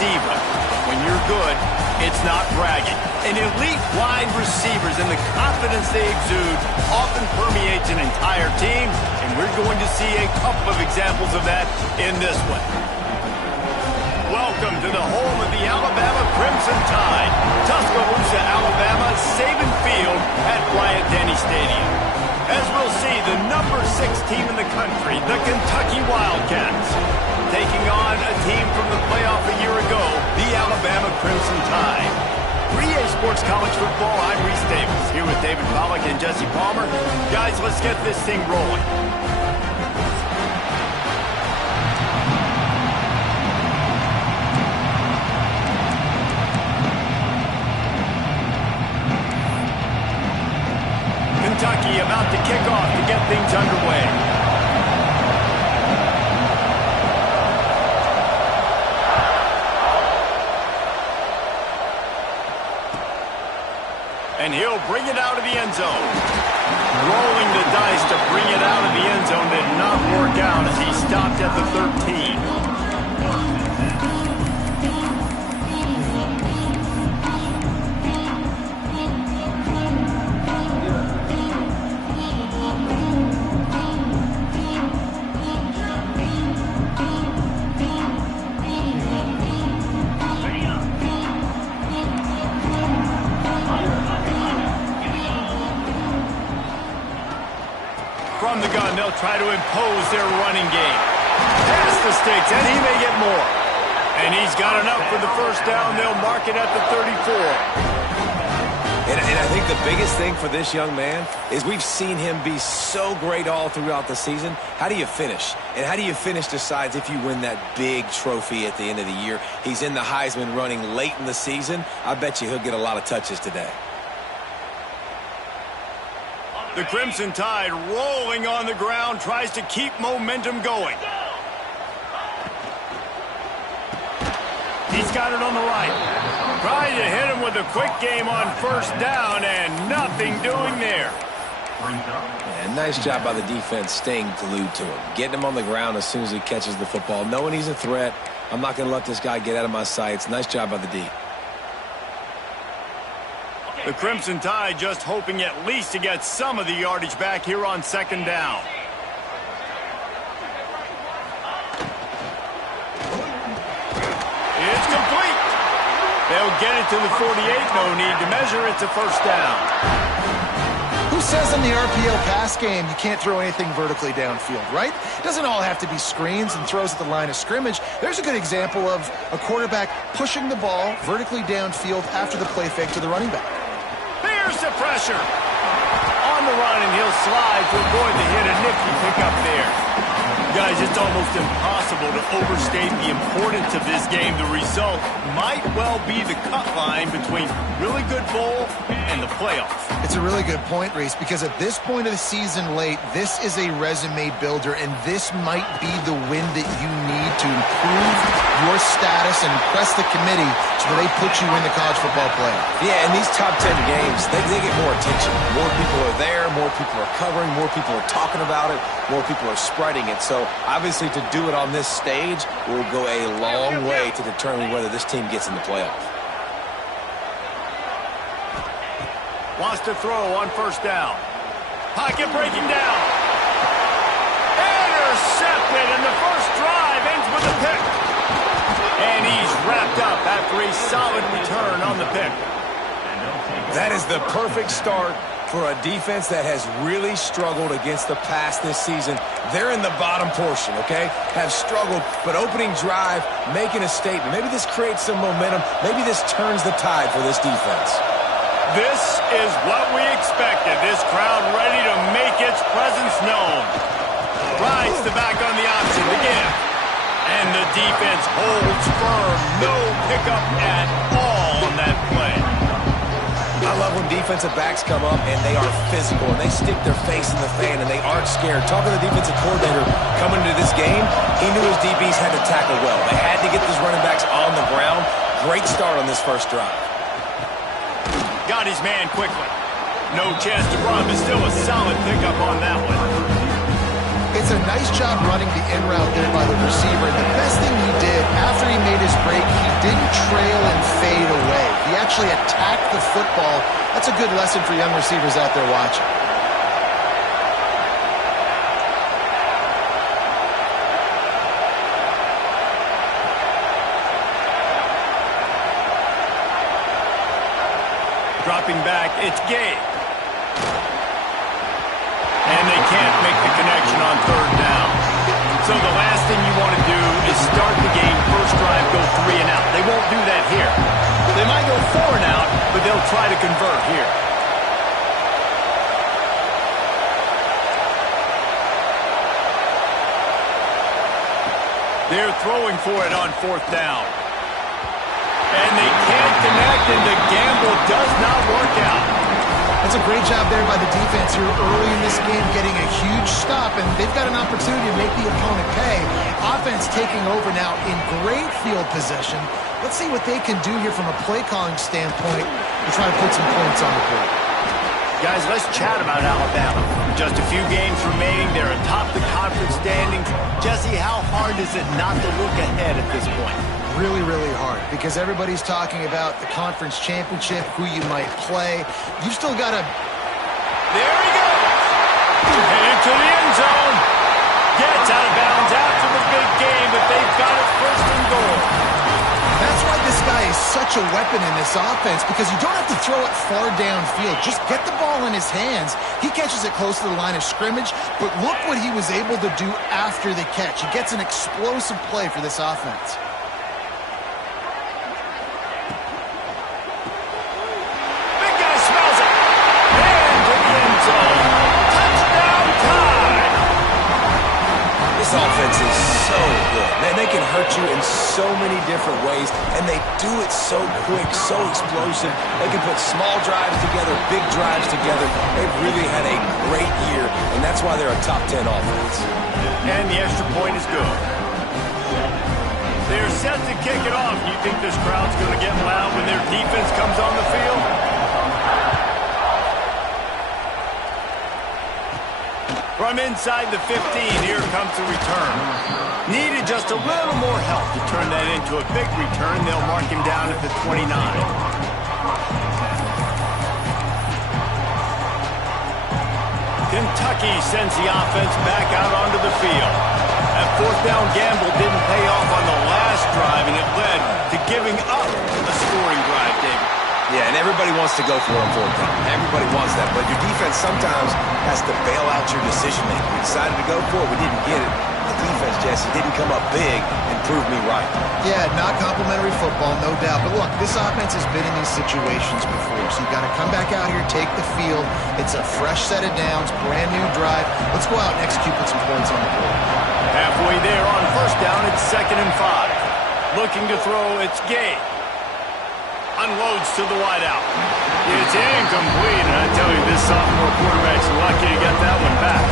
diva. But when you're good, it's not bragging. And elite wide receivers and the confidence they exude often permeates an entire team, and we're going to see a couple of examples of that in this one. Welcome to the home of the Alabama Crimson Tide, Tuscaloosa, Alabama, Saban Field at Bryant-Denny Stadium. As we'll see, the number 6 team in the country, the Kentucky Wildcats, taking on a team from the playoff a year ago, the Alabama Crimson Tide. 3A Sports College Football, I'm Reese Davis, here with David Pollack and Jesse Palmer. Guys, let's get this thing rolling. Kentucky about to kick off to get things underway. And he'll bring it out of the end zone. Rolling the dice to bring it out of the end zone did not work out as he stopped at the 13. From the gun, they'll try to impose their running game. Past the sticks, and he may get more. And he's got enough for the first down. They'll mark it at the 34. And I think the biggest thing for this young man is we've seen him be so great all throughout the season. How do you finish? And how do you finish decides if you win that big trophy at the end of the year. He's in the Heisman running late in the season. I bet you he'll get a lot of touches today. The Crimson Tide rolling on the ground, tries to keep momentum going. He's got it on the right. Trying to hit him with a quick game on first down, and nothing doing there. Yeah, nice job by the defense staying glued to him. Getting him on the ground as soon as he catches the football. Knowing he's a threat, I'm not going to let this guy get out of my sights. Nice job by the D. The Crimson Tide just hoping at least to get some of the yardage back here on second down. It's complete. They'll get it to the 48. No need to measure. It's a first down. Who says in the RPO pass game you can't throw anything vertically downfield, right? It doesn't all have to be screens and throws at the line of scrimmage. There's a good example of a quarterback pushing the ball vertically downfield after the play fake to the running back. Here's the pressure. On the run, and he'll slide to avoid the hit. A nifty pickup there. Guys, it's almost impossible to overstate the importance of this game. The result might well be the cut line between really good bowl and the playoffs. It's a really good point, Reese, because at this point of the season late, this is a resume builder, and this might be the win that you need to improve your status and impress the committee so they put you in the college football playoff. Yeah, in these top 10 games, they get more attention. More people are there, more people are covering, more people are talking about it, more people are spreading it. So obviously to do it on this stage will go a long way to determine whether this team gets in the playoff. Wants to throw on first down. Pocket breaking down. Intercepted, and the first drive ends with a pick. And he's wrapped up after a solid return on the pick. That is the perfect start for a defense that has really struggled against the pass this season. They're in the bottom portion, okay? Have struggled, but opening drive, making a statement. Maybe this creates some momentum. Maybe this turns the tide for this defense. This is what we expected. This crowd ready to make its presence known. Rides the back on the option to give. And the defense holds firm. No pickup at all on that play. I love when defensive backs come up and they are physical and they stick their face in the fan and they aren't scared. Talking to the defensive coordinator coming into this game, he knew his DBs had to tackle well. They had to get these running backs on the ground. Great start on this first drive. Got his man quickly. No chance to run, but still a solid pickup on that one. It's a nice job running the in route there by the receiver. And the best thing he did after he made his break, he didn't trail and fade away. He actually attacked the football. That's a good lesson for young receivers out there watching. Dropping back, it's Gabe. And they can't make the connection on third down. So the last thing you want to do is start the game, first drive, go 3 and out. They won't do that here. They might go 4 and out, but they'll try to convert here. They're throwing for it on 4th down. And they can't connect, and the gamble does not work out. That's a great job there by the defense here early in this game, getting a huge stop, and they've got an opportunity to make the opponent pay. Offense taking over now in great field possession. Let's see what they can do here from a play calling standpoint to try to put some points on the board. Guys, let's chat about Alabama. Just a few games remaining. They're atop the conference standings. Jesse, how hard is it not to look ahead at this point? Really, really hard, because everybody's talking about the conference championship, who you might play. You've still got to... There he goes! Headed to the end zone. Gets out of bounds after the big game, but they've got it first and goal. That's why this guy is such a weapon in this offense, because you don't have to throw it far downfield. Just get the ball in his hands. He catches it close to the line of scrimmage, but look what he was able to do after the catch. He gets an explosive play for this offense. This offense is so good. Man, they can hurt you in so many different ways, and they do it so quick, so explosive. They can put small drives together, big drives together. They've really had a great year, and that's why they're a top 10 offense. And the extra point is good. They're set to kick it off. You think this crowd's going to get loud when their defense comes on the field? From inside the 15, here comes the return. Needed just a little more help to turn that into a big return. They'll mark him down at the 29. Kentucky sends the offense back out onto the field. That 4th down gamble didn't pay off on the last drive, and it led to giving up a scoring drive, David. Yeah, and everybody wants to go for it on 4th down. Everybody wants that, but your defense sometimes has to bail out your decision-making. We decided to go for it. We didn't get it. The defense, Jesse, didn't come up big and prove me right. Yeah, not complimentary football, no doubt. But look, this offense has been in these situations before, so you've got to come back out here, take the field. It's a fresh set of downs, brand new drive. Let's go out and execute with some points on the board. Halfway there on 1st down, it's 2nd and 5. Looking to throw, it's Gabe. Unloads to the wideout. It's incomplete, and I tell you, this sophomore quarterback's lucky to get that one back.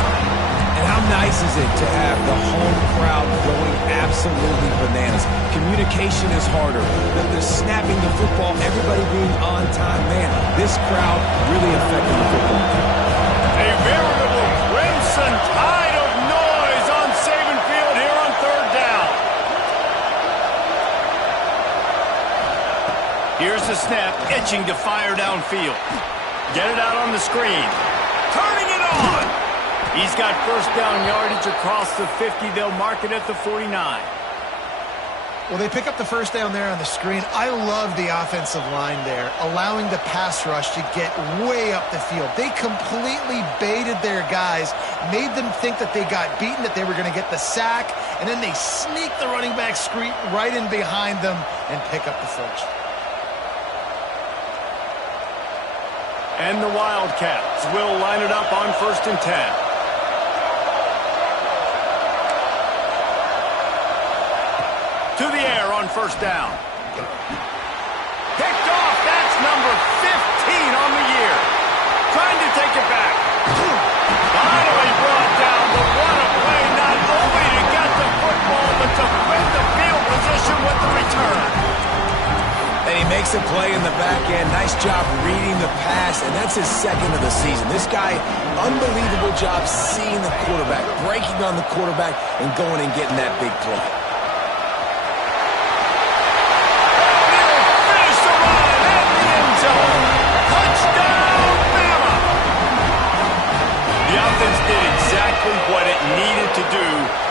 And how nice is it to have the home crowd going absolutely bananas? Communication is harder. The snapping the football, everybody being on time. Man, this crowd really affected the football. A veritable crimson tide of noise on Saban Field here on 3rd down. Here's the snap, itching to fire downfield. Get it out on the screen. Turning it on. He's got 1st down yardage across the 50. They'll mark it at the 49. Well, they pick up the 1st down there on the screen. I love the offensive line there, allowing the pass rush to get way up the field. They completely baited their guys, made them think that they got beaten, that they were going to get the sack, and then they sneak the running back screen right in behind them and pick up the 1st. And the Wildcats will line it up on 1st and 10. To the air on 1st down. Picked off. That's number 15 on the year. Trying to take it back. Finally brought down, but what a play, not only to get the football, but to win the field position with the return. And he makes a play in the back end. Nice job reading the pass, and that's his second of the season. This guy, unbelievable job seeing the quarterback, breaking on the quarterback, and going and getting that big play. Finish the run at the end zone. Touchdown, Bama! The offense did exactly what it needed to do,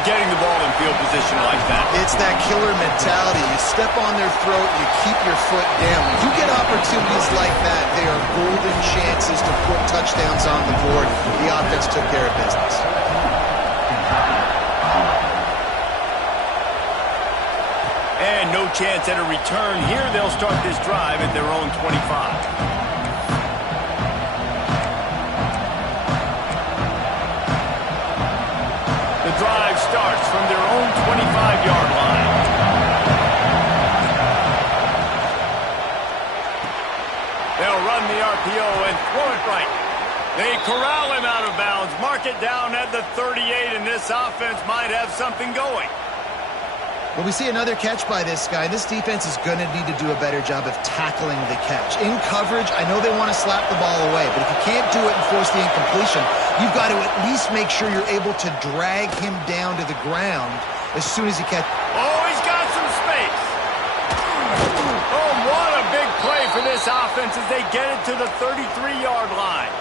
getting the ball in field position like that. It's that killer mentality. You step on their throat, you keep your foot down. When you get opportunities like that, they are golden chances to put touchdowns on the board. The offense took care of business. And no chance at a return here. They'll start this drive at their own 25. The drive starts from their own 25-yard line. They'll run the RPO and throw it right. They corral him out of bounds, mark it down at the 38, and this offense might have something going. Well, we see another catch by this guy. This defense is going to need to do a better job of tackling the catch. In coverage, I know they want to slap the ball away, but if you can't do it and force the incompletion, you've got to at least make sure you're able to drag him down to the ground as soon as he catches. Oh, he's got some space. Oh, what a big play for this offense as they get it to the 33-yard line.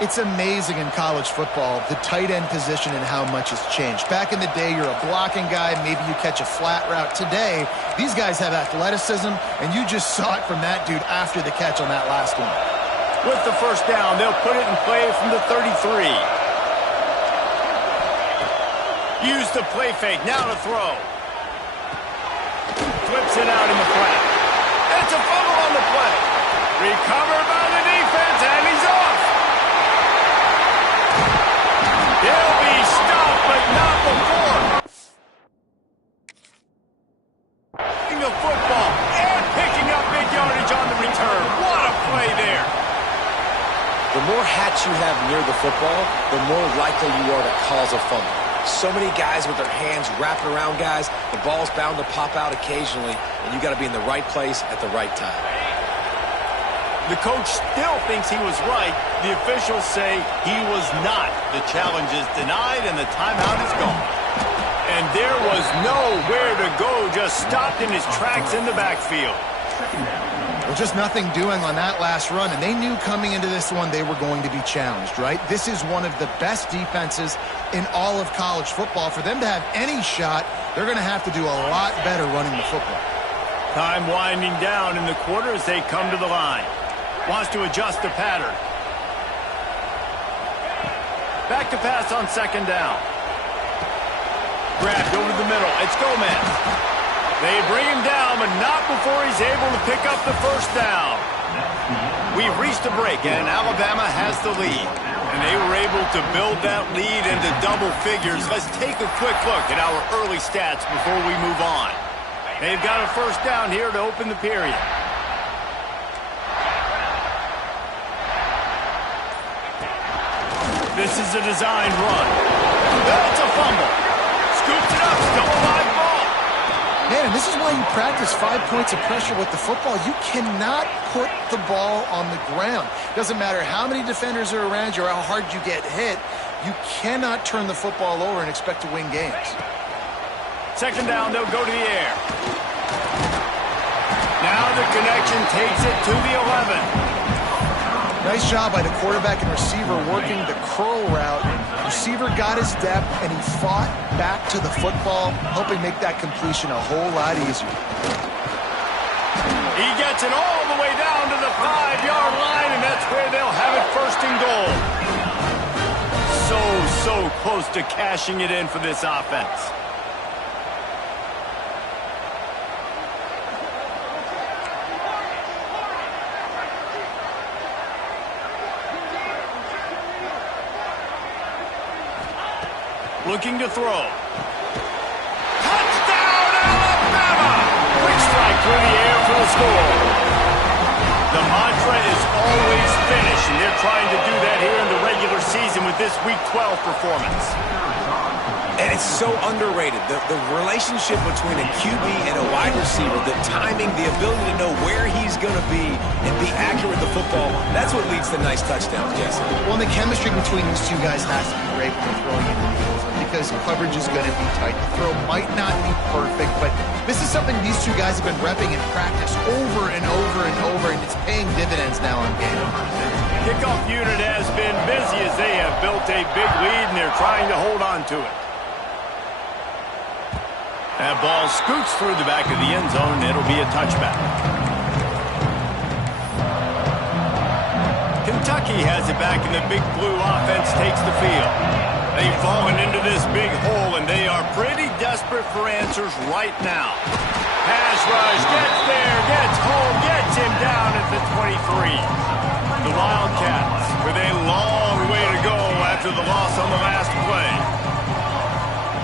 It's amazing in college football, the tight end position and how much has changed. Back in the day, you're a blocking guy, maybe you catch a flat route. Today, these guys have athleticism, and you just saw it from that dude after the catch on that last one. With the first down, they'll put it in play from the 33. Use the play fake, now to throw. Flips it out in the flat. It's a fumble on the play. Recovered by the defense, and he's off. He'll be stopped, but not before. The football and picking up big yardage on the return. What a play there. The more hats you have near the football, the more likely you are to cause a fumble. So many guys with their hands wrapping around guys, the ball's bound to pop out occasionally, and you got to be in the right place at the right time. The coach still thinks he was right. The officials say he was not. The challenge is denied, and the timeout is gone. And there was nowhere to go, just stopped in his tracks in the backfield. Well, just nothing doing on that last run, and they knew coming into this one they were going to be challenged, right? This is one of the best defenses in all of college football. For them to have any shot, they're going to have to do a lot better running the football. Time winding down in the quarter as they come to the line. Wants to adjust the pattern. Back to pass on second down. Grabbed over the middle. It's Gomez. They bring him down, but not before he's able to pick up the first down. We've reached a break, and Alabama has the lead. And they were able to build that lead into double figures. Let's take a quick look at our early stats before we move on. They've got a first down here to open the period. This is a designed run. That's a fumble. Scoops it up, still a live ball. Man, and this is why you practice 5 points of pressure with the football. You cannot put the ball on the ground. Doesn't matter how many defenders are around you or how hard you get hit. You cannot turn the football over and expect to win games. Second down, they'll go to the air. Now the connection takes it to the 11. Nice job by the quarterback and receiver working the curl route. Receiver got his depth, and he fought back to the football, helping make that completion a whole lot easier. He gets it all the way down to the 5-yard line, and that's where they'll have it first and goal. So close to cashing it in for this offense. Looking to throw. Touchdown, Alabama! Quick strike through the air for the score. The mantra is always finish, and they're trying to do that here in the regular season with this Week 12 performance. And it's so underrated. The relationship between a QB and a wide receiver, the timing, the ability to know where he's going to be and be accurate with the football, that's what leads to nice touchdowns, Jesse. Well, the chemistry between these two guys has to be great when they're throwing into the end zone because coverage is going to be tight. The throw might not be perfect, but this is something these two guys have been repping in practice over and over and over, and it's paying dividends now on game. Kickoff unit has been busy as they have built a big lead, and they're trying to hold on to it. That ball scoots through the back of the end zone, and it'll be a touchback. Kentucky has it back, and the Big Blue offense takes the field. They've fallen into this big hole, and they are pretty desperate for answers right now. Pass rush, gets there, gets home, gets him down at the 23. The Wildcats with a long way to go after the loss on the last play.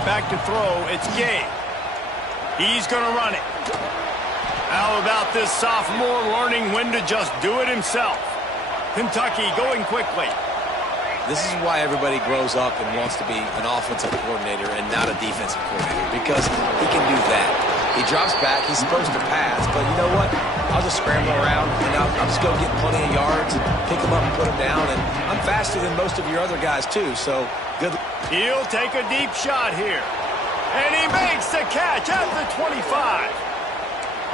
Back to throw, it's Gabe. He's going to run it. How about this sophomore learning when to just do it himself? Kentucky going quickly. This is why everybody grows up and wants to be an offensive coordinator and not a defensive coordinator, because he can do that. He drops back. He's supposed to pass, but you know what? I'll just scramble around, and I'll just go get plenty of yards and pick them up and put them down, and I'm faster than most of your other guys, too, so good. He'll take a deep shot here. And he makes the catch at the 25.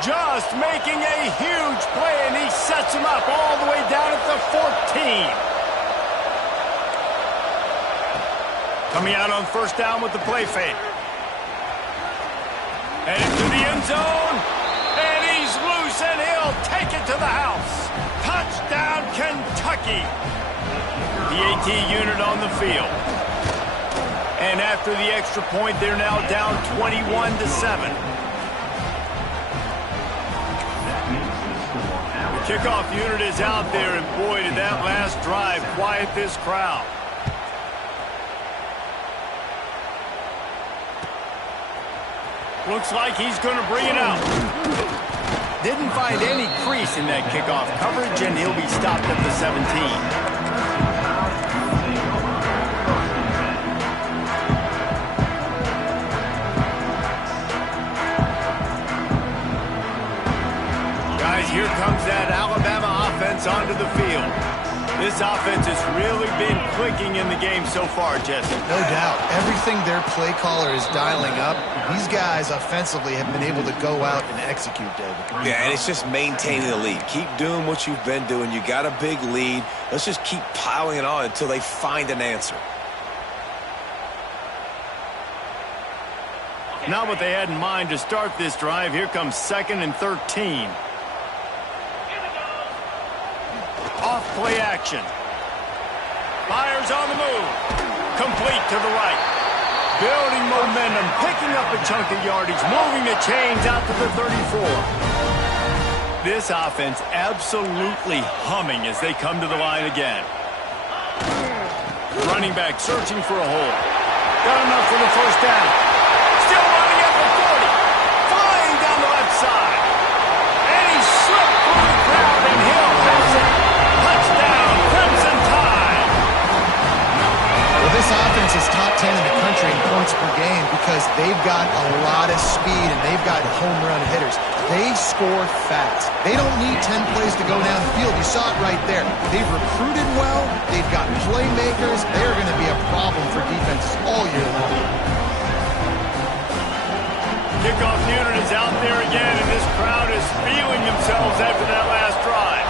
Just making a huge play, and he sets him up all the way down at the 14. Coming out on first down with the play fake. Headed to the end zone. And he's loose, and he'll take it to the house. Touchdown, Kentucky. The AT unit on the field. And after the extra point, they're now down 21-7. The kickoff unit is out there, and boy, did that last drive quiet this crowd. Looks like he's going to bring it out. Didn't find any crease in that kickoff coverage, and he'll be stopped at the 17. Here comes that Alabama offense onto the field. This offense has really been clicking in the game so far, Jesse. No doubt. Everything their play caller is dialing up, these guys offensively have been able to go out and execute, David. Yeah, and it's just maintaining the lead. Keep doing what you've been doing. You got a big lead. Let's just keep piling it on until they find an answer. Not what they had in mind to start this drive. Here comes 2nd and 13. Off play action. Fires on the move. Complete to the right. Building momentum, picking up a chunk of yardage, moving the chains out to the 34. This offense absolutely humming as they come to the line again. Running back searching for a hole. Got enough for the first down. Still running at the 40. Flying down the left side. And he slipped through the crowd, and he'll pass it. Touchdown, Crimson Tide. Well, this offense is top 10 in the country in points per game because they've got a lot of speed and they've got home run hitters. They score fast. They don't need 10 plays to go down the field. You saw it right there. They've recruited well. They've got playmakers. They're going to be a problem for defenses all year long. Kickoff unit is out there again, and this crowd is feeling themselves after that last drive.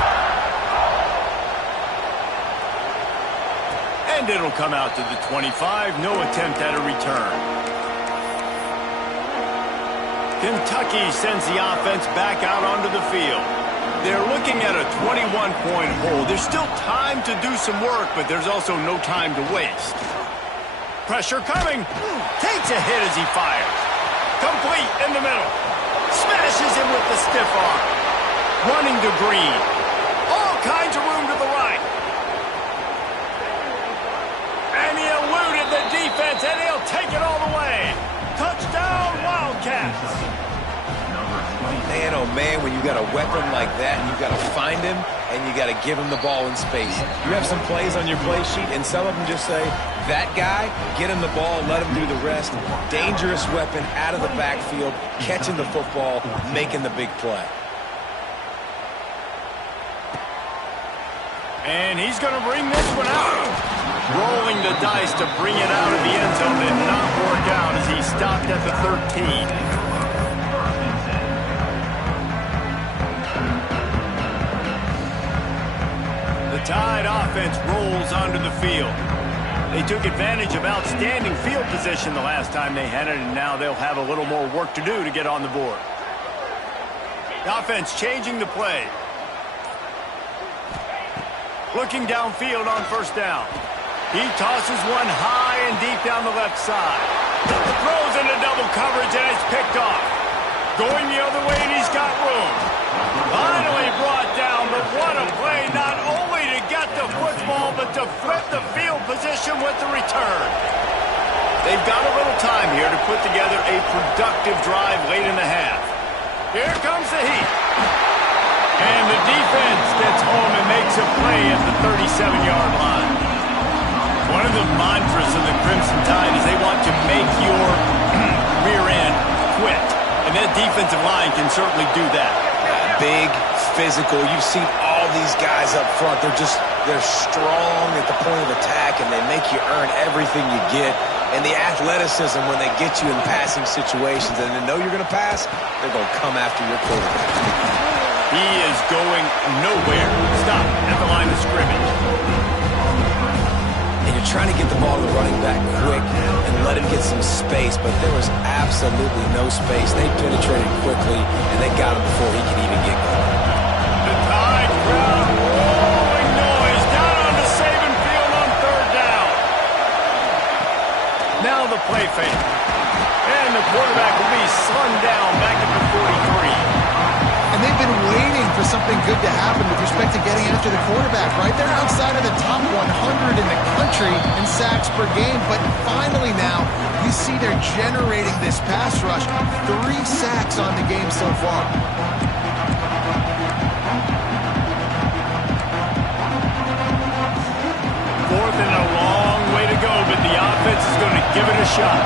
And it'll come out to the 25. No attempt at a return. Kentucky sends the offense back out onto the field. They're looking at a 21-point hole. There's still time to do some work, but there's also no time to waste. Pressure coming. Takes a hit as he fires. Complete in the middle. Smashes him with the stiff arm. Running to Green. All kinds of room to the right. And he eluded the defense, and he'll take it all the way. Touchdown, Wildcats. Man, oh man, when you got a weapon like that, you got to find him and you got to give him the ball in space. You have some plays on your play sheet, and some of them just say, that guy, get him the ball, let him do the rest. Dangerous weapon out of the backfield, catching the football, making the big play. And he's going to bring this one out. Rolling the dice to bring it out of the end zone did not work out as he stopped at the 13. The Tide offense rolls onto the field. They took advantage of outstanding field position the last time they had it, and now they'll have a little more work to do to get on the board. The offense changing the play. Looking downfield on first down. He tosses one high and deep down the left side. Throws into double coverage, and it's picked off. Going the other way, and he's got room. Finally brought down, but what a play, not only to get the football, but to flip the field position with the return. They've got a little time here to put together a productive drive late in the half. Here comes the heat. And the defense gets home and makes a play at the 37-yard line. One of the mantras of the Crimson Tide is they want to make your rear end quit. And that defensive line can certainly do that. Big, physical. You've seen all these guys up front. They're strong at the point of attack, and they make you earn everything you get. And the athleticism when they get you in passing situations and they know you're going to pass, they're going to come after your quarterback. He is going nowhere. Stop at the line of scrimmage. And you're trying to get the ball to the running back quick and let him get some space, but there was absolutely no space. They penetrated quickly, and they got him before he could even get going. The Tide crowd rolling noise down on the Saban field on third down. Now the play fake. And the quarterback will be slung down back at the 43. And they've been waiting for something good to happen with respect to getting after the quarterback, right? They're outside of the top 100 in the country in sacks per game, but finally now you see they're generating this pass rush. 3 sacks on the game so far. Fourth and a long way to go, but the offense is going to give it a shot.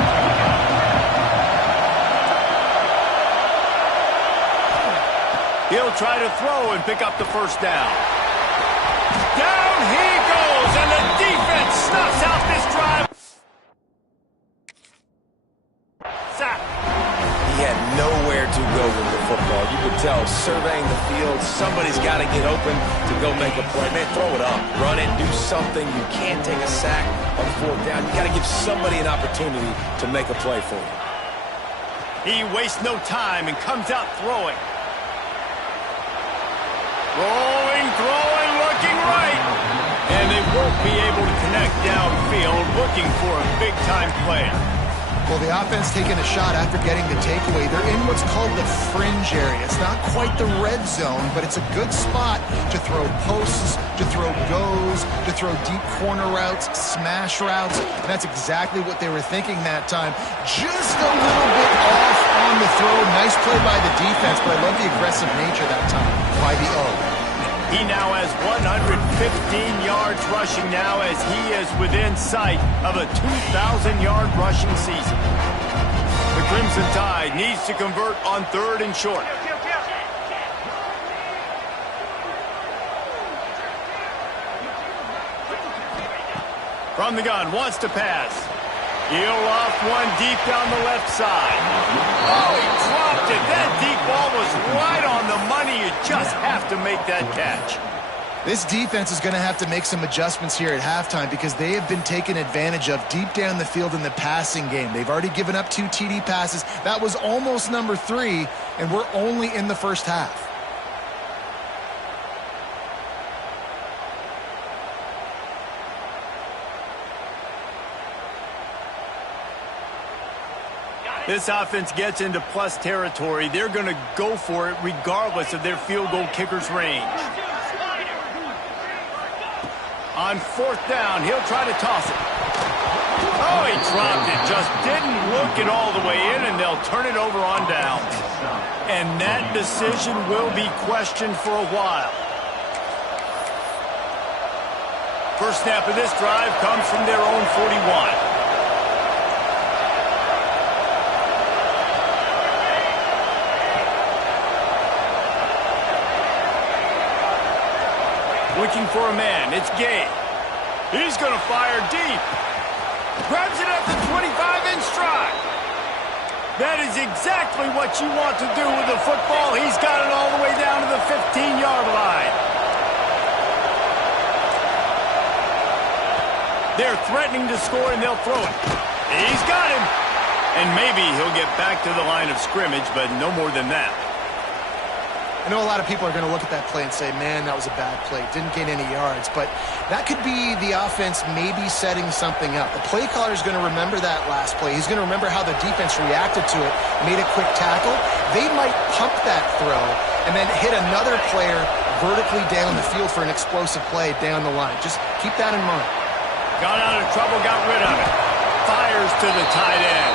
He'll try to throw and pick up the first down. Down he goes, and the defense snuffs out this drive. Sack. He had nowhere to go with the football. You could tell, surveying the field, somebody's got to get open to go make a play. Man, throw it up, run it, do something. You can't take a sack on fourth down. You got to give somebody an opportunity to make a play for you. He wastes no time and comes out throwing. Rolling, throwing, looking right. And they won't be able to connect downfield, looking for a big-time play. Well, the offense taking a shot after getting the takeaway. They're in what's called the fringe area. It's not quite the red zone, but it's a good spot to throw posts, to throw goes, to throw deep corner routes, smash routes. And that's exactly what they were thinking that time. Just a little bit off on the throw. Nice play by the defense, but I love the aggressive nature that time by the O. He now has 115 yards rushing now as he is within sight of a 2,000-yard rushing season. The Crimson Tide needs to convert on third and short. From the gun, wants to pass. He'll loft one deep down the left side. Oh, he dropped it. That deep ball was right on the money. You just have to make that catch. This defense is going to have to make some adjustments here at halftime because they have been taken advantage of deep down the field in the passing game. They've already given up 2 TD passes. That was almost number 3, and we're only in the first half. This offense gets into plus territory. They're going to go for it regardless of their field goal kicker's range. On fourth down, he'll try to toss it. Oh, he dropped it. Just didn't look it all the way in, and they'll turn it over on downs. And that decision will be questioned for a while. First snap of this drive comes from their own 41. Looking for a man, it's Gay. He's going to fire deep. Grabs it at the 25-inch stride. That is exactly what you want to do with the football. He's got it all the way down to the 15-yard line. They're threatening to score, and they'll throw it. He's got him. And maybe he'll get back to the line of scrimmage, but no more than that. I know a lot of people are going to look at that play and say, man, that was a bad play. Didn't gain any yards. But that could be the offense maybe setting something up. The play caller is going to remember that last play. He's going to remember how the defense reacted to it, made a quick tackle. They might pump that throw and then hit another player vertically down the field for an explosive play down the line. Just keep that in mind. Got out of trouble, got rid of it. Fires to the tight end.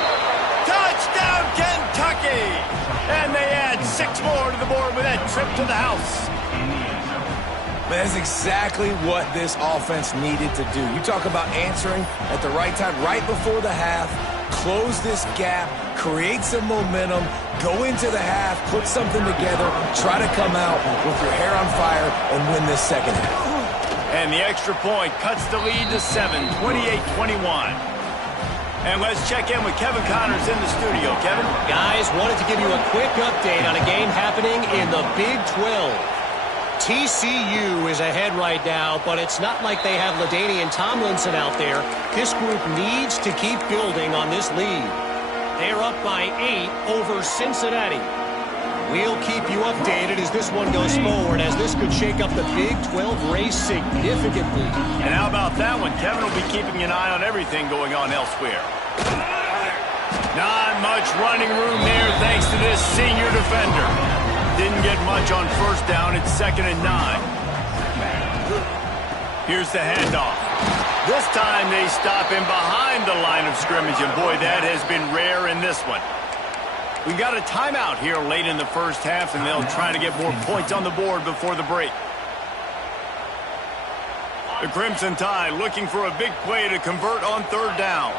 Touchdown, Kentucky! And they add 6 more to the board with that trip to the house. That's exactly what this offense needed to do. You talk about answering at the right time, right before the half, close this gap, create some momentum, go into the half, put something together, try to come out with your hair on fire and win this second half. And the extra point cuts the lead to 7, 28-21. And let's check in with Kevin Connors in the studio. Kevin? Guys, wanted to give you a quick update on a game happening in the Big 12. TCU is ahead right now, but it's not like they have LaDainian Tomlinson out there. This group needs to keep building on this lead. They're up by 8 over Cincinnati. We'll keep you updated as this one goes forward, as this could shake up the Big 12 race significantly. And how about that one? Kevin will be keeping an eye on everything going on elsewhere. Not much running room there thanks to this senior defender. Didn't get much on first down. It's 2nd and 9. Here's the handoff. This time they stop him behind the line of scrimmage, and boy, that has been rare in this one. We've got a timeout here late in the first half, and they'll try to get more points on the board before the break. The Crimson Tide looking for a big play to convert on 3rd down.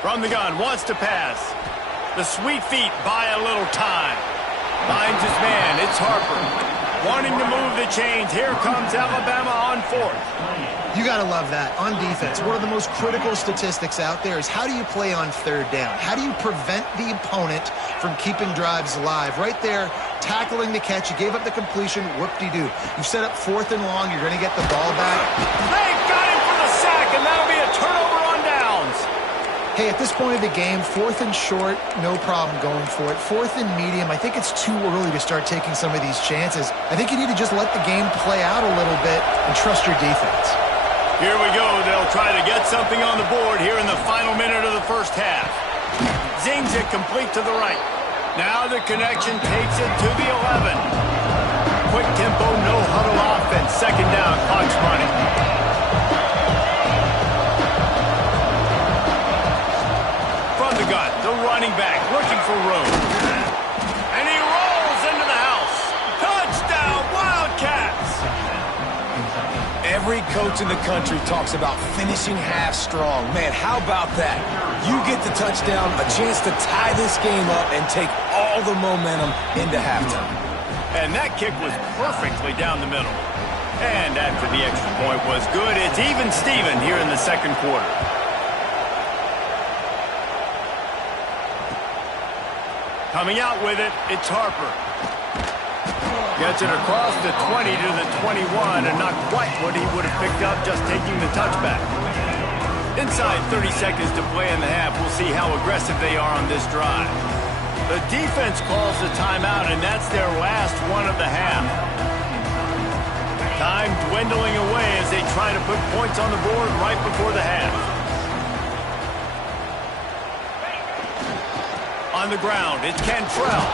From the gun, wants to pass. The sweet feet buy a little time. Finds his man, it's Harper. Wanting to move the chains, here comes Alabama on 4th. You got to love that. On defense, one of the most critical statistics out there is how do you play on 3rd down? How do you prevent the opponent from keeping drives alive? Right there, tackling the catch. You gave up the completion. Whoop-de-doo. You've set up 4th and long. You're going to get the ball back. They got him for the sack, and that'll be a turnover on downs. Hey, at this point of the game, 4th and short, no problem going for it. 4th and medium, I think it's too early to start taking some of these chances. I think you need to just let the game play out a little bit and trust your defense. Here we go. They'll try to get something on the board here in the final minute of the first half. Zings it complete to the right. Now the connection takes it to the 11. Quick tempo, no huddle offense. 2nd down, clock's running. From the gun, the running back looking for room. And he rolls into the house. Touchdown, Wildcats! Every coach in the country talks about finishing half strong. Man, how about that? You get the touchdown, a chance to tie this game up and take all the momentum into halftime. And that kick was perfectly down the middle. And after the extra point was good, it's even Steven here in the 2nd quarter. Coming out with it, it's Harper. Gets it across the 20 to the 21, and not quite what he would have picked up just taking the touchback. Inside 30 seconds to play in the half, we'll see how aggressive they are on this drive. The defense calls the timeout, and that's their last one of the half. Time dwindling away as they try to put points on the board right before the half. On the ground, it's Cantrell.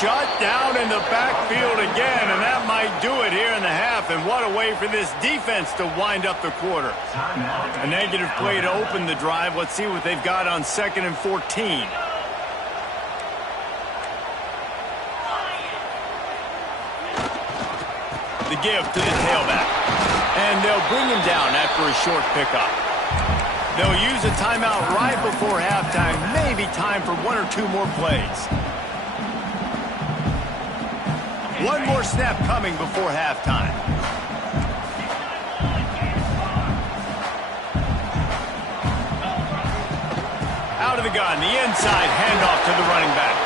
Shut down in the backfield again, and that might do it here in the half. And what a way for this defense to wind up the quarter. A negative play to open the drive. Let's see what they've got on 2nd and 14. The give to the tailback. And they'll bring him down after a short pickup. They'll use a timeout right before halftime. Maybe time for 1 or 2 more plays. One more snap coming before halftime. Out of the gun, the inside handoff to the running back.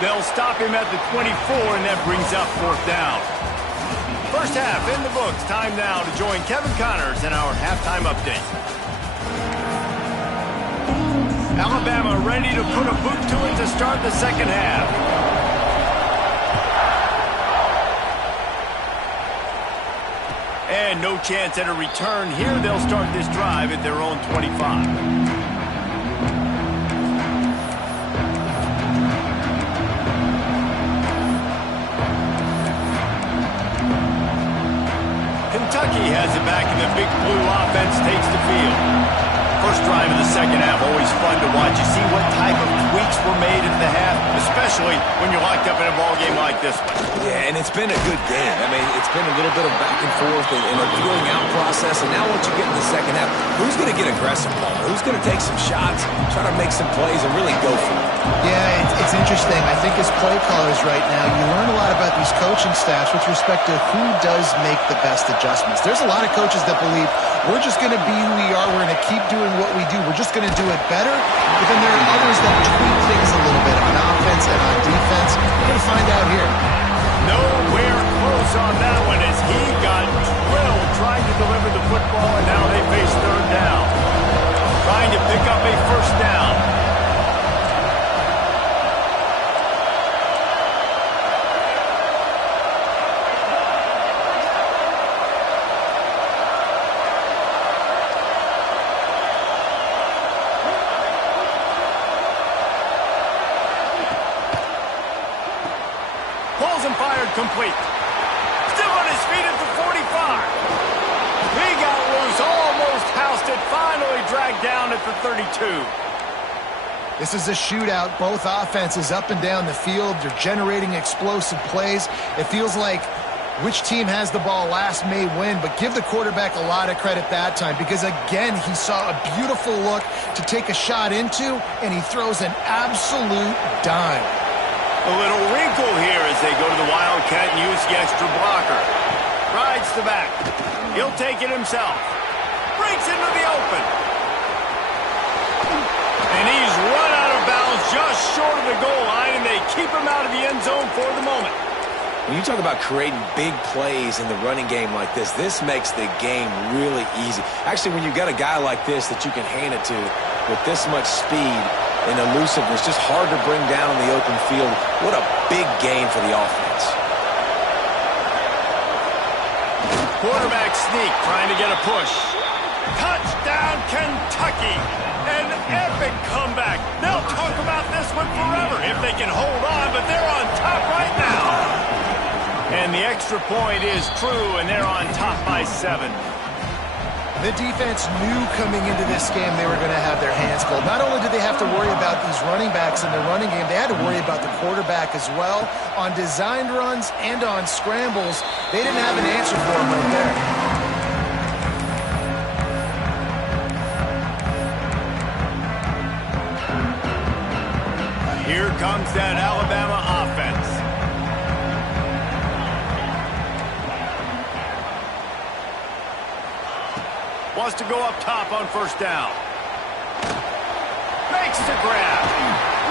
They'll stop him at the 24, and that brings up 4th down. First half in the books. Time now to join Kevin Connors in our halftime update. Alabama ready to put a boot to it to start the second half. And no chance at a return here. They'll start this drive at their own 25. Kentucky has it back, and the Big Blue offense takes the field. First drive of the second half, always fun to watch. You see what type of tweaks were made at the half, especially when you're locked up in a ball game like this one. Yeah, and it's been a good game. I mean, it's been a little bit of back and forth and a feeling out process. And now once you get in the second half, who's going to get aggressive, Paul? Who's going to take some shots, try to make some plays, and really go for it? Yeah, it's interesting. I think as play callers right now, you learn a lot about these coaching staffs with respect to who does make the best adjustments. There's a lot of coaches that believe we're just going to be who we are. We're going to keep doing what we do. We're just going to do it better. But then there are others that tweak things a little bit on offense and on defense. We're going to find out here. Nowhere close on that one as he got drilled trying to deliver the football, and now they face 3rd down. Trying to pick up a 1st down. Complete. Still on his feet at the 45. He got loose, almost housed it, finally dragged down at the 32. This is a shootout. Both offenses up and down the field. They're generating explosive plays. It feels like which team has the ball last may win, but give the quarterback a lot of credit that time because, again, he saw a beautiful look to take a shot into, and he throws an absolute dime. A little wrinkle here as they go to the Wildcat and use the extra blocker. Rides the back. He'll take it himself. Breaks into the open. And he's run out of bounds just short of the goal line, and they keep him out of the end zone for the moment. When you talk about creating big plays in the running game like this makes the game really easy. Actually, when you've got a guy like this that you can hand it to with this much speed and elusiveness, just hard to bring down in the open field. What a big game for the offense. Quarterback sneak, trying to get a push. Touchdown, Kentucky. An epic comeback. They'll talk about this one forever if they can hold on, but they're on top right now. And the extra point is true, and they're on top by 7. The defense knew coming into this game they were going to have their hands full. Not only did they have to worry about these running backs in the running game, they had to worry about the quarterback as well. On designed runs and on scrambles, they didn't have an answer for him right there. Here comes that Alabama offense. Wants to go up top on 1st down. Makes the grab.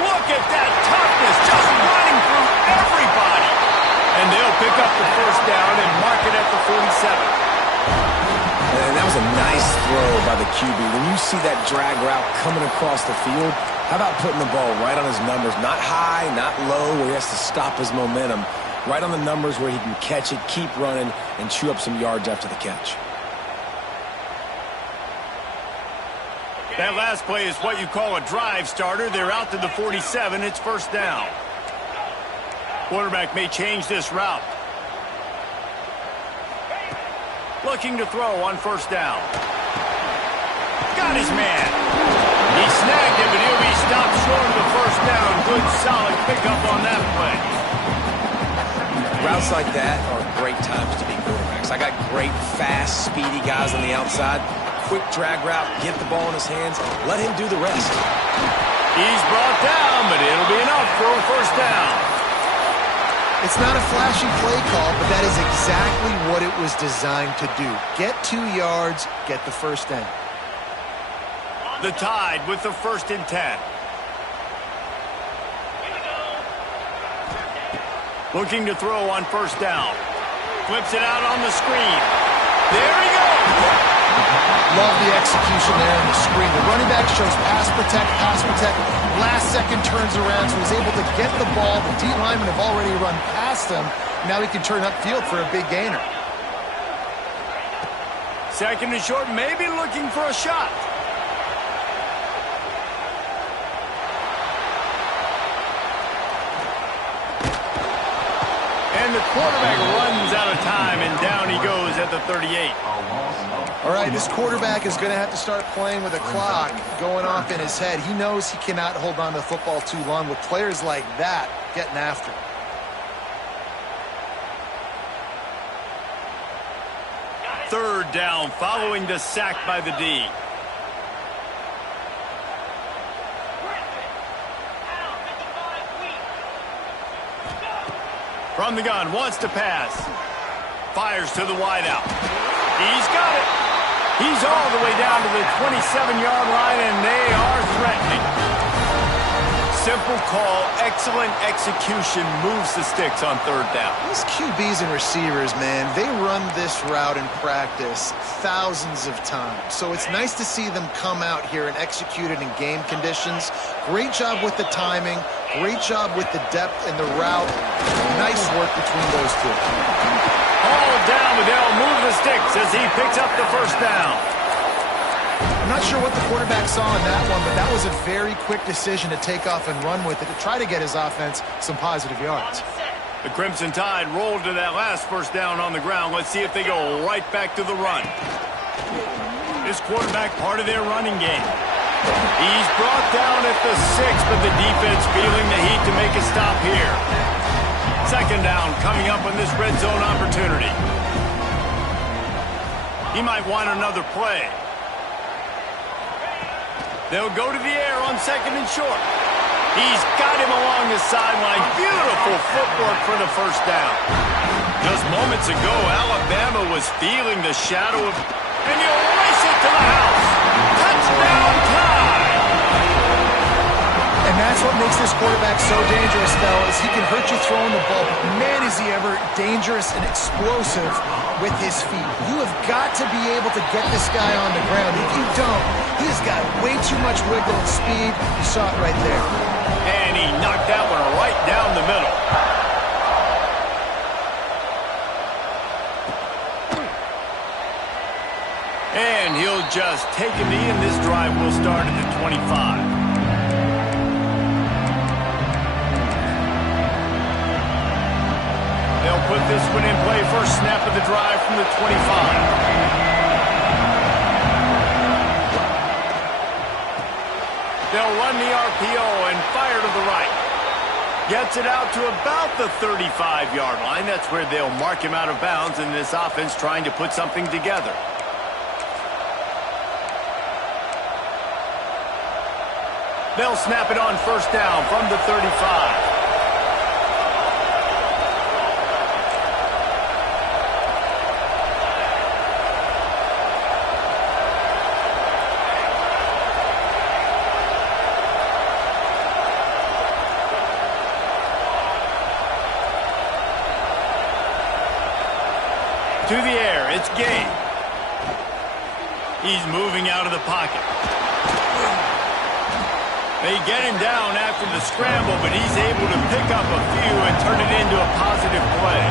Look at that toughness, just running through everybody. And they'll pick up the 1st down and mark it at the 47. And that was a nice throw by the QB. When you see that drag route coming across the field, how about putting the ball right on his numbers? Not high, not low, where he has to stop his momentum. Right on the numbers where he can catch it, keep running, and chew up some yards after the catch. That last play is what you call a drive starter. They're out to the 47. It's 1st down. Quarterback may change this route. Looking to throw on first down. Got his man. He snagged him, but he'll be stopped short of the first down. Good, solid pickup on that play. Routes like that are great times to be quarterbacks. I got great, fast, speedy guys on the outside. Quick drag route, get the ball in his hands, let him do the rest. He's brought down, but it'll be enough for a first down. It's not a flashy play call, but that is exactly what it was designed to do. Get 2 yards, get the first down. The Tide with the 1st and 10. Looking to throw on first down. Flips it out on the screen. There he goes. Love the execution there on the screen. The running back shows pass protect, pass protect. Last second turns around, so he's able to get the ball. The D linemen have already run past him. Now he can turn upfield for a big gainer. 2nd and short, maybe looking for a shot. And the quarterback runs out of time, and down he goes at the 38. All right, this quarterback is going to have to start playing with a clock going off in his head. He knows he cannot hold on to the football too long with players like that getting after him. Third down following the sack by the D. From the gun, wants to pass. Fires to the wideout. He's got it. He's all the way down to the 27-yard line, and they are threatening. Simple call, excellent execution, moves the sticks on third down. These QBs and receivers, man, they run this route in practice thousands of times. So it's nice to see them come out here and execute it in game conditions. Great job with the timing. Great job with the depth and the route. Nice work between those two. All down, but they'll move the sticks as he picks up the first down. I'm not sure what the quarterback saw in that one, but that was a very quick decision to take off and run with it to try to get his offense some positive yards. The Crimson Tide rolled to that last first down on the ground. Let's see if they go right back to the run. This quarterback part of their running game. He's brought down at the 6, but the defense feeling the heat to make a stop here. 2nd down coming up on this red zone opportunity. He might want another play. They'll go to the air on 2nd and short. He's got him along the sideline. Beautiful footwork for the first down. Just moments ago, Alabama was feeling the shadow of... And he'll race it to the house. Touchdown tie. And that's what makes this quarterback so dangerous, fellas. He can hurt you throwing the ball, but man, is he ever dangerous and explosive with his feet. You have got to be able to get this guy on the ground. If you don't, he's got way too much wiggle and speed. You saw it right there. And he knocked that one right down the middle. And he'll just take a knee, and this drive will start at the 25. They'll put this one in play. First snap of the drive from the 25. They'll run the RPO and fire to the right. Gets it out to about the 35-yard line. That's where they'll mark him out of bounds in this offense trying to put something together. They'll snap it on first down from the 35. To the air, it's Game. He's moving out of the pocket. They get him down after the scramble, but he's able to pick up a few and turn it into a positive play.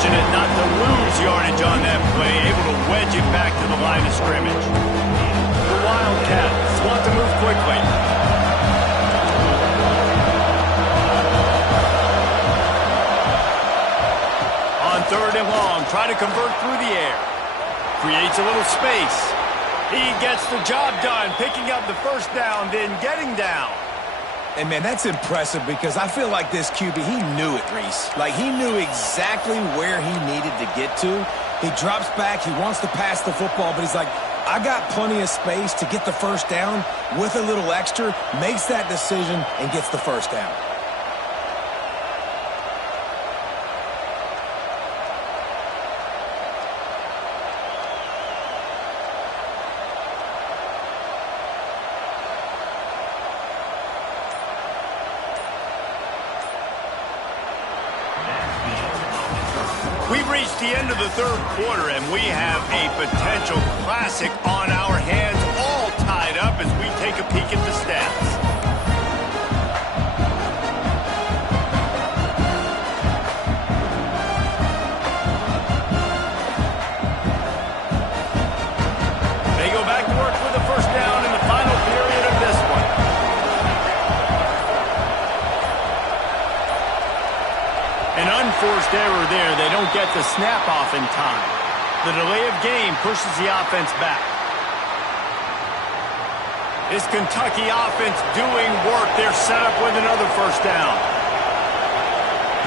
fortunate not to lose yardage on that play, able to wedge it back to the line of scrimmage. The Wildcats want to move quickly. On 3rd and long, try to convert through the air. Creates a little space. He gets the job done, picking up the first down, then getting down. And, man, that's impressive because I feel like this QB, he knew it, Reese. Like, he knew exactly where he needed to get to. He drops back. He wants to pass the football, but he's like, I got plenty of space to get the first down with a little extra, makes that decision, and gets the first down. We've reached the end of the 3rd quarter, and we have a potential classic on our hands, all tied up as we take a peek at the stats. They go back to work with the first down in the final period of this one. An unforced error there. They don't get the snap off in time. The delay of game pushes the offense back. This Kentucky offense doing work. They're set up with another first down.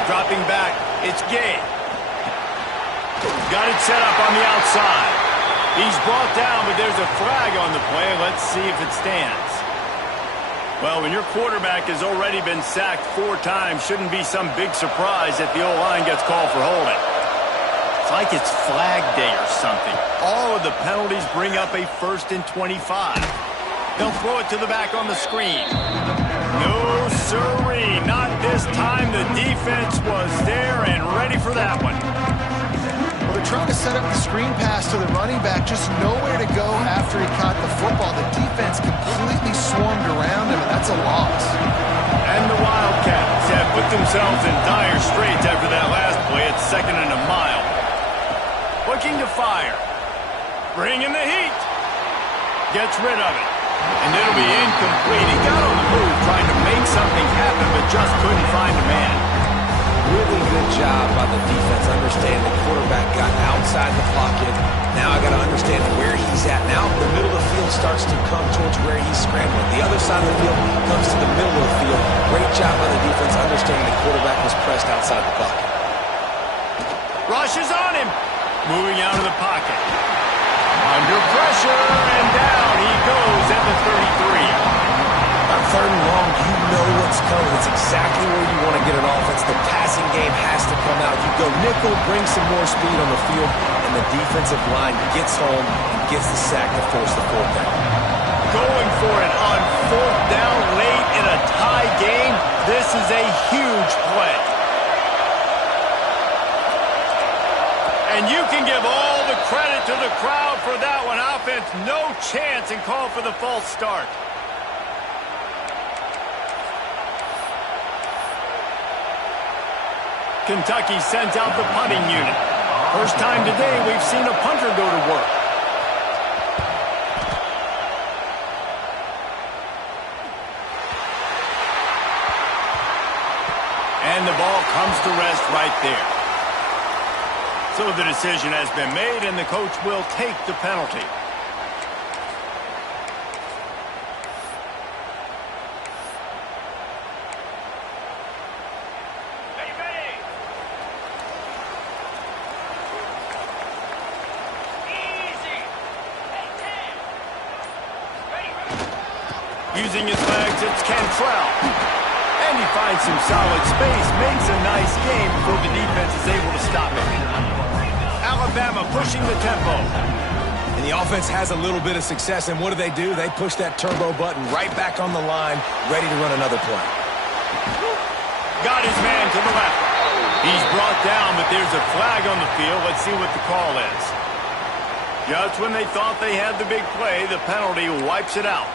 Dropping back, it's Gay. Got it set up on the outside. He's brought down, but there's a flag on the play. Let's see if it stands. Well, when your quarterback has already been sacked 4 times, shouldn't be some big surprise if the O-line gets called for holding. It's like it's flag day or something. All of the penalties bring up a 1st and 25. They'll throw it to the back on the screen. No, sirree, not this time. The defense was there and ready for that one. Well, they're trying to set up the screen pass to the running back, just nowhere to go after he caught the football. The defense completely swarmed around him, and that's a loss. And the Wildcats have put themselves in dire straits after that last play. It's 2nd and a mile. Looking to fire. Bringing the heat. Gets rid of it. And it'll be incomplete. He got on the move trying to make something happen, but just couldn't find a man. Really good job by the defense, understanding the quarterback got outside the pocket. Now I got to understand where he's at. Now the middle of the field starts to come towards where he's scrambling. The other side of the field comes to the middle of the field. Great job by the defense, understanding the quarterback was pressed outside the pocket. Rush is on him. Moving out of the pocket. Under pressure, and down he goes at the 33. On 3rd and long, you know what's coming. It's exactly where you want to get an offense. The passing game has to come out. You go nickel, bring some more speed on the field, and the defensive line gets home and gets the sack to force the 4th down. Going for it on 4th down late in a tie game. This is a huge play. And you can give all the credit to the crowd for that one. Offense, no chance, and call for the false start. Kentucky sends out the punting unit. First time today we've seen a punter go to work. And the ball comes to rest right there. So the decision has been made, and the coach will take the penalty. Using his legs, it's Cantrell. And he finds some solid space, makes a nice game before the defense is able to stop him. Alabama pushing the tempo. And the offense has a little bit of success, and what do? They push that turbo button right back on the line, ready to run another play. Got his man to the left. He's brought down, but there's a flag on the field. Let's see what the call is. Just when they thought they had the big play, the penalty wipes it out.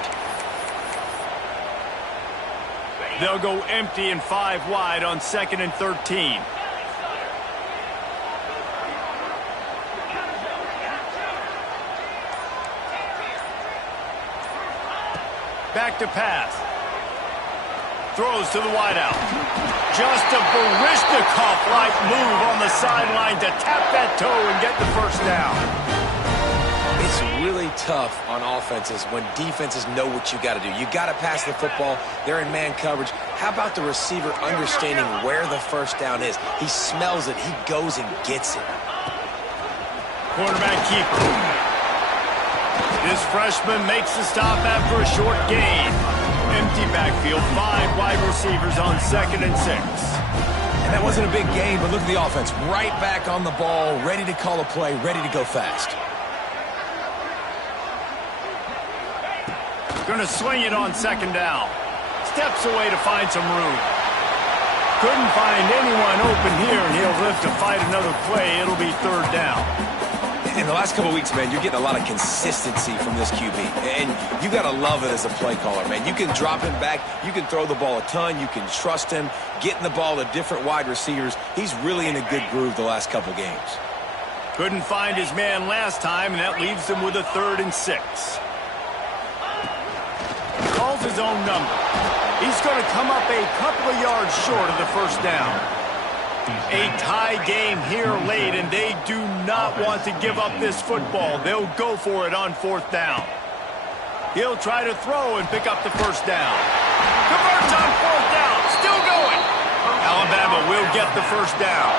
They'll go empty and 5 wide on 2nd and 13. back to pass. Throws to the wideout. Just a Baryshnikov-like move on the sideline to tap that toe and get the first down. It's really tough on offenses when defenses know what you got to do. You got to pass the football. They're in man coverage. How about the receiver understanding where the first down is? He smells it. He goes and gets it. Quarterback keeper. This freshman makes the stop after a short gain. Empty backfield, 5 wide receivers on 2nd and 6. And that wasn't a big gain, but look at the offense. Right back on the ball, ready to call a play, ready to go fast. Going to swing it on 2nd down. Steps away to find some room. Couldn't find anyone open here, and he'll live to fight another play. It'll be 3rd down. In the last couple of weeks, man, you're getting a lot of consistency from this QB. And you got to love it as a play caller, man. You can drop him back. You can throw the ball a ton. You can trust him, getting the ball to different wide receivers. He's really in a good groove the last couple games. Couldn't find his man last time, and that leaves him with a 3rd and 6. Calls his own number. He's going to come up a couple of yards short of the first down. A tie game here late, and they do not want to give up this football. They'll go for it on 4th down. He'll try to throw and pick up the first down. Converts on 4th down. Still going. Alabama will get the first down.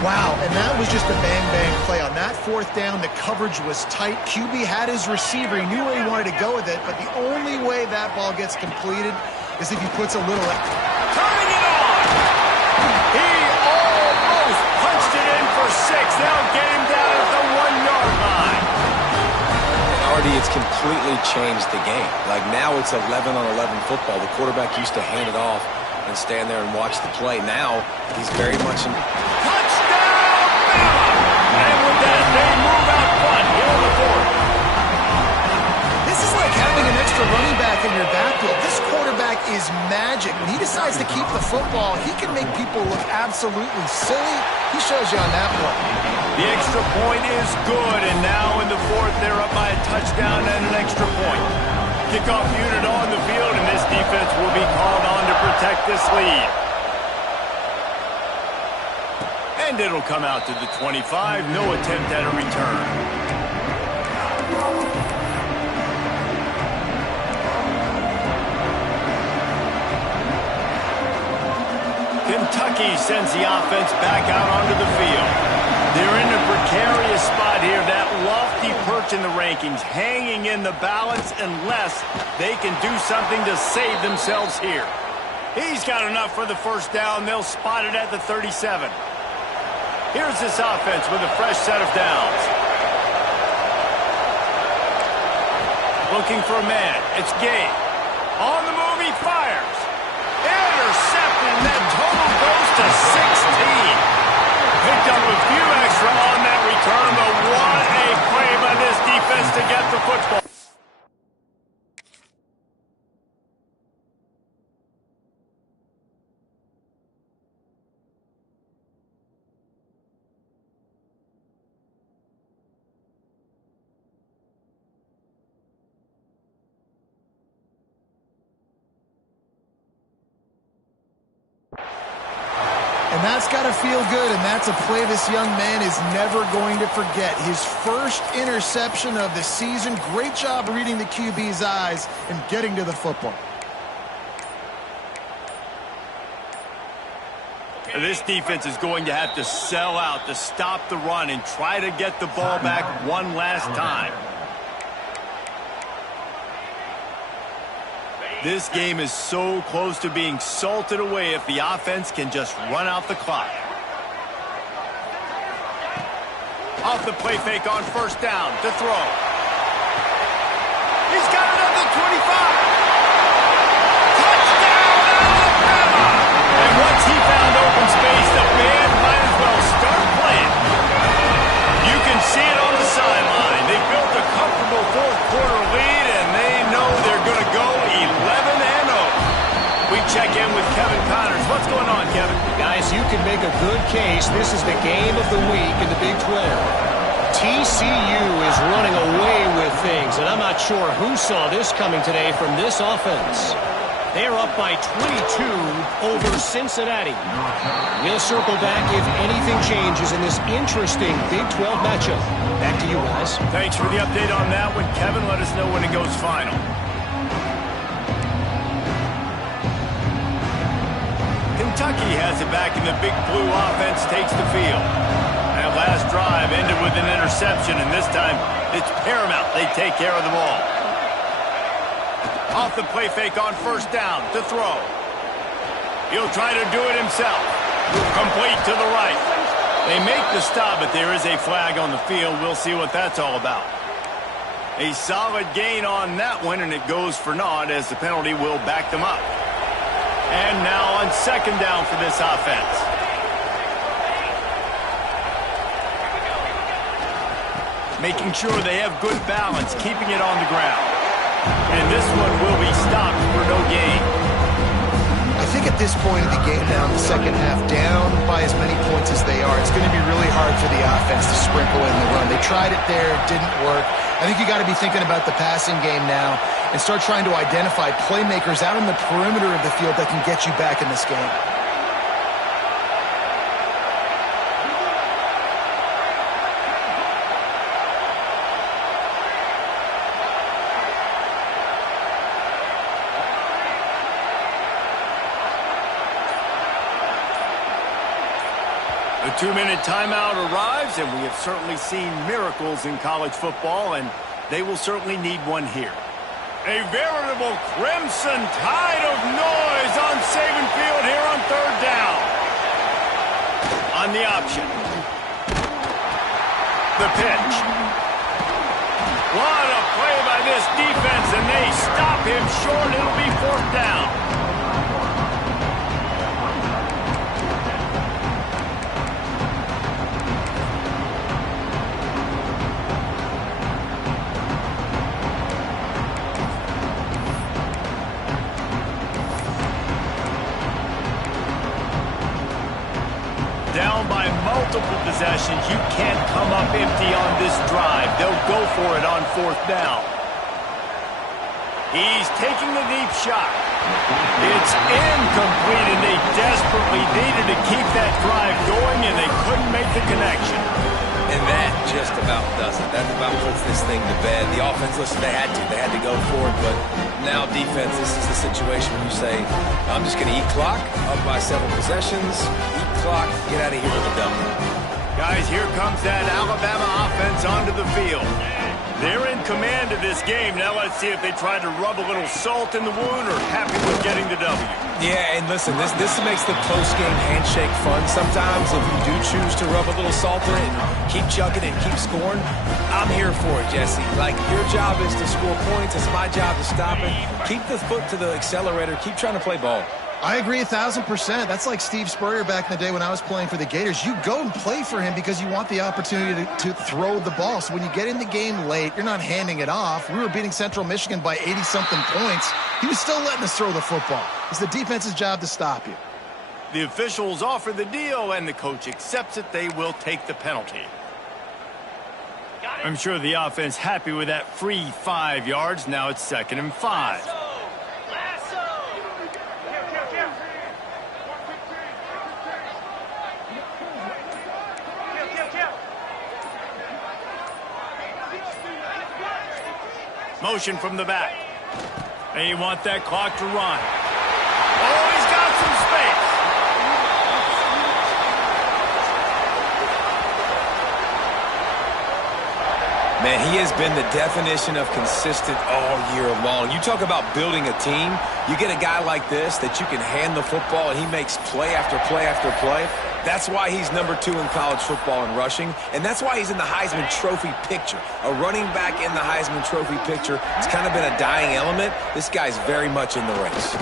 Wow, and that was just a bang-bang play. On that 4th down, the coverage was tight. QB had his receiver. He knew where he wanted to go with it, but the only way that ball gets completed is if he puts a little... Turning it on! He almost punched it in for 6. They'll get him down at the 1-yard line. Already, it's completely changed the game. Like now it's 11-on-11 football. The quarterback used to hand it off and stand there and watch the play. Now he's very much in... Touchdown, Bama! And with that, they move out front here in the 4th. This is like having an extra running back in your backfield. This quarterback is magic. When he decides to keep the football, he can make people look absolutely silly. He shows you on that play. The extra point is good, and now in the 4th, they're up by a touchdown and an extra point. Kickoff unit on the field, and this defense will be called on to protect this lead. And it'll come out to the 25. No attempt at a return. Kentucky sends the offense back out onto the field. They're in a precarious spot here, that lofty perch in the rankings, hanging in the balance unless they can do something to save themselves here. He's got enough for the first down. They'll spot it at the 37. Here's this offense with a fresh set of downs. Looking for a man. It's Gay. On the move, he fires. Intercepted, and that total goes to 16. Picked up a few extra on that return, but what a play by this defense to get the football. And that's got to feel good, and that's a play this young man is never going to forget. His first interception of the season. Great job reading the QB's eyes and getting to the football. This defense is going to have to sell out to stop the run and try to get the ball back one last time. This game is so close to being salted away if the offense can just run out the clock. Off the play fake on first down to throw. He's got another 25. Touchdown, Alabama! And once he found open space, the band might as well start playing. You can see it on the sideline. They built a comfortable fourth-quarter lead, and they know they're going to go 11-0. We check in with Kevin Connors. What's going on, Kevin? Guys, you can make a good case. This is the game of the week in the Big 12. TCU is running away with things, and I'm not sure who saw this coming today from this offense. They're up by 22 over Cincinnati. We'll circle back if anything changes in this interesting Big 12 matchup. Back to you guys. Thanks for the update on that one, Kevin. Let us know when it goes final. Kentucky has it back, and the Big Blue offense takes the field. That last drive ended with an interception, and this time it's paramount they take care of the ball. Off the play fake on first down to throw. He'll try to do it himself. Complete to the right. They make the stop, but there is a flag on the field. We'll see what that's all about. A solid gain on that one, and it goes for naught as the penalty will back them up. And now on second down for this offense. Making sure they have good balance, keeping it on the ground. And this one will be stopped for no gain. I think at this point of the game now, in the second half, down by as many points as they are, it's going to be really hard for the offense to sprinkle in the run. They tried it there, it didn't work. I think you got to be thinking about the passing game now and start trying to identify playmakers out in the perimeter of the field that can get you back in this game. The 2-minute timeout arrives, and we have certainly seen miracles in college football, and they will certainly need one here. A veritable crimson tide of noise on Saban Field here on third down. On the option. The pitch. What a play by this defense, and they stop him short. It'll be fourth down. Down by multiple possessions. You can't come up empty on this drive. They'll go for it on fourth down. He's taking the deep shot. It's incomplete, and they desperately needed to keep that drive going, and they couldn't make the connection. And that just about does it. That about puts this thing to bed. The offense, listen, they had to go for it, but now defense, this is the situation where you say, I'm just going to eat clock, up by several possessions, eat clock, get out of here with a W. Guys, here comes that Alabama offense onto the field. They're in command of this game. Now let's see if they try to rub a little salt in the wound or happy with getting the W. Yeah, and listen, this makes the post-game handshake fun. Sometimes if you do choose to rub a little salt in it and keep chugging and keep scoring, I'm here for it, Jesse. Like, your job is to score points. It's my job to stop it. Keep the foot to the accelerator. Keep trying to play ball. I agree 1,000%. That's like Steve Spurrier back in the day when I was playing for the Gators. You go and play for him because you want the opportunity to throw the ball. So when you get in the game late, you're not handing it off. We were beating Central Michigan by 80-something points. He was still letting us throw the football. It's the defense's job to stop you. The officials offer the deal, and the coach accepts it. They will take the penalty. I'm sure the offense happy with that free 5 yards. Now it's 2nd and 5. Motion from the back. They want that clock to run. Oh, he's got some space. Man, he has been the definition of consistent all year long. You talk about building a team. You get a guy like this that you can hand the football, and he makes play after play after play. That's why he's number 2 in college football in rushing, and that's why he's in the Heisman Trophy picture. A running back in the Heisman Trophy picture. It's kind of been a dying element. This guy's very much in the race.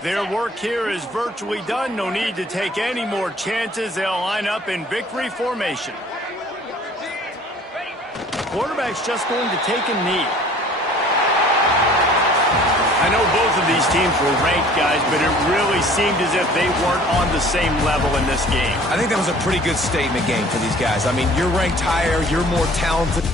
Their work here is virtually done. No need to take any more chances. They'll line up in victory formation. Quarterback's just going to take a knee. I know both of these teams were ranked, guys, but it really seemed as if they weren't on the same level in this game. I think that was a pretty good statement game for these guys. I mean, you're ranked higher, you're more talented.